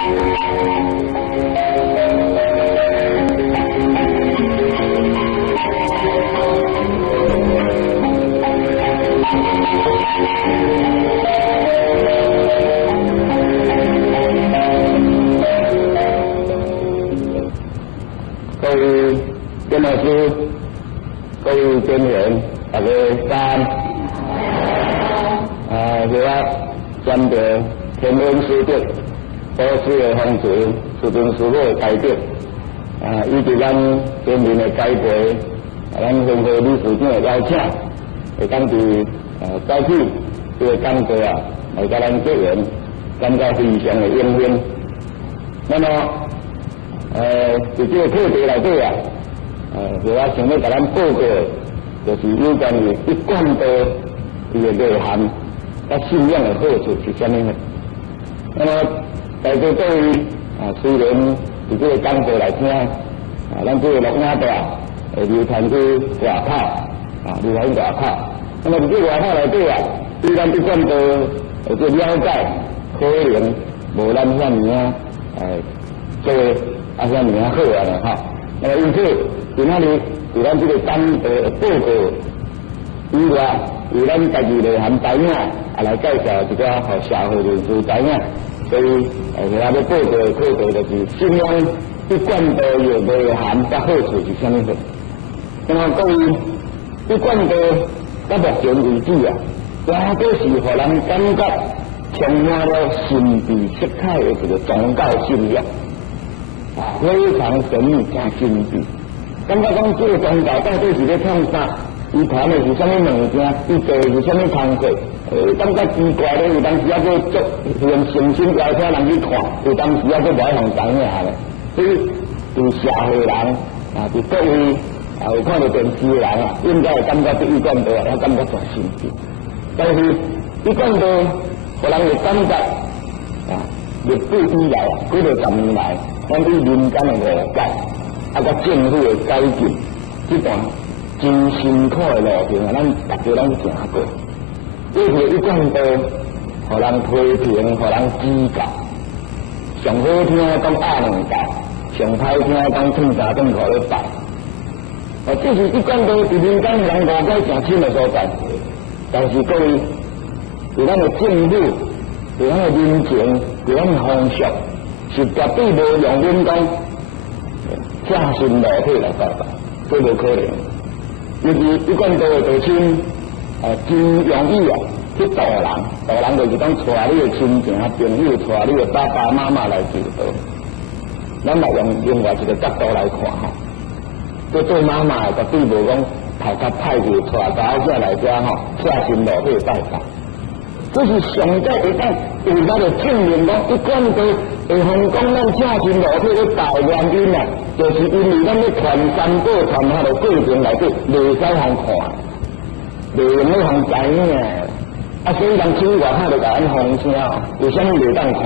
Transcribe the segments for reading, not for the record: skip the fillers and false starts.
各位金老师，各位店员，大家早。我针对天文师德、都市的风水、市政师傅的改革，以及咱店面的改革，咱丰富理事长的邀请，会当伫早起这个讲座来甲咱结缘，感觉非常的荣幸。那么，伫这个课题内底我想要甲咱报告，就是有关于一贯道伊的内涵。甲信仰的好处是啥物呢？那么在座各位虽然伫这个讲座来听咱这个录影带流传去外口流传去外口。那么伫这外口内底对咱一贯道这了解可能无咱遐尔做遐尔好呢那么因此伫那里伫咱这个讲座的报告以外，由咱家己内涵知影。来介绍一寡互社会人士知影，所以我要报告的课题就是信仰一贯道有内涵甲好处是啥物事。那么各位一贯道到目前为止也都是互人感觉充满了神秘色彩的一个宗教信仰，非常神秘真神秘。感觉讲这个宗教到底是咧创啥？伊传的是啥物物件？伊做的是啥物工作？感觉奇怪咧，有当时还佫做用诚心邀请人去看，有当时还佫无互知影咧。所以，对社会人对各位有看到电视的人应该会感觉对一贯道也感觉真神秘。但是一贯道，互人会感觉历史以来几个十年来，咱对民间的误解，甲政府的改进，这段真辛苦的路程咱大家拢行过。这个一贯道，互人批评，互人指教，上好听讲压两道，上歹听讲忝三忝五咧拜。这是一贯道伫民间人误解诚深的所在。但是各位，对咱的政府，对咱的民情，对咱的风俗，是绝对无用阮讲正身裸体来交代，这无可能。尤其一贯道的道亲。真容易去渡人就是讲带你的亲情朋友，带你的爸爸妈妈来求道。咱来用另外一个角度来看这做妈妈的绝对无讲头壳歹去带查某仔来遮赤身裸体拜拜。这是上在会当有咱的证明讲，一贯道会红讲咱赤身裸体咧拜原因就是因为咱咧传三宝传下的过程内底，袂使互看。袂用咧互知影，所以人亲外口就甲咱风声，有啥物袂当看？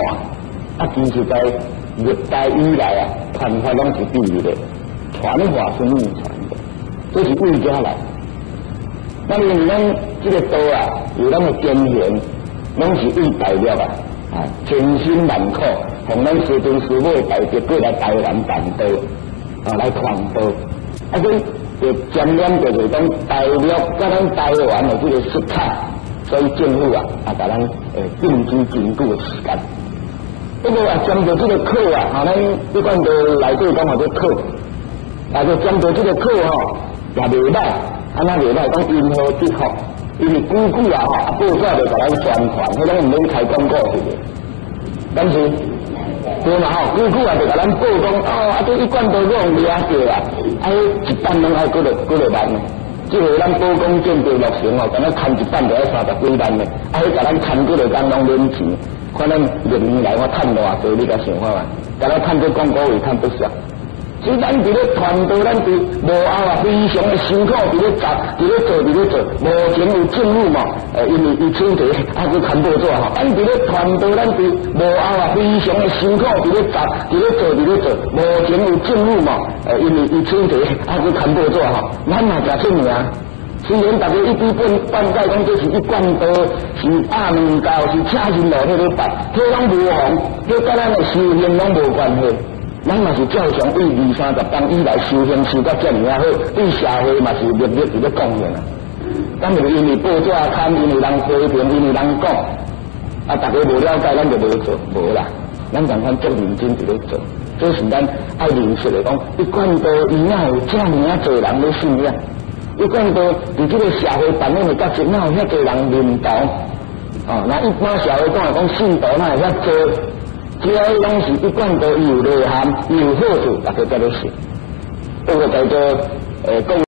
其实在历代以来传法拢是第一的，传话是秘传的，这是为家来。那么咱这个道有咱的根源，拢是为大陆千辛万苦，从咱师尊师母代表过来台湾办道，来传道，所以。就沾染就是讲大陆甲咱台湾的这个色彩，所以政府甲咱定居坚固的时间。不过针对这个课咱一贯道内底讲这课，就针对这个课也袂歹，安那袂歹讲因何必好，因为久报纸就甲咱宣传，迄种唔免开广告去的，但是。对嘛久就甲咱报讲这一贯道我用了解一版拢爱几落万呢？即个咱保公建筑落成敢若牵一版就要30几万呢，甲咱牵几落工拢免钱，看咱6年来我趁偌多，你甲想看嘛？甲咱趁这广告费趁不少。所以咱伫咧传道，咱伫幕后非常的辛苦，伫咧做，目前有政府嘛，因为伊请题去看报纸咱伫咧传道，咱伫幕后非常的辛苦，伫咧做，目前有政府嘛，因为伊请题去看报纸咱嘛食出名，虽然大家一直灌溉讲这是一贯道，是压两教，是车人路迄个办，迄拢无妨，迄甲咱的修行拢无关系。咱嘛是照常为20-30当以来修行修到遮尔啊好，对社会嘛是热烈伫咧贡献啊。咱就因为报纸刊，因为人批评，因为人讲，啊，大家无了解，咱就无做，无啦。咱共款足认真伫咧做，这是咱爱认识的讲，一贯道伊哪有遮尔啊侪人咧信仰？一贯道伫这个社会扮演的角色，哪有遐侪人认同？哦，那一般社会讲信徒哪会遐多？只要拢是一贯道有内涵、有好处，大家才咧信。这个叫做讲。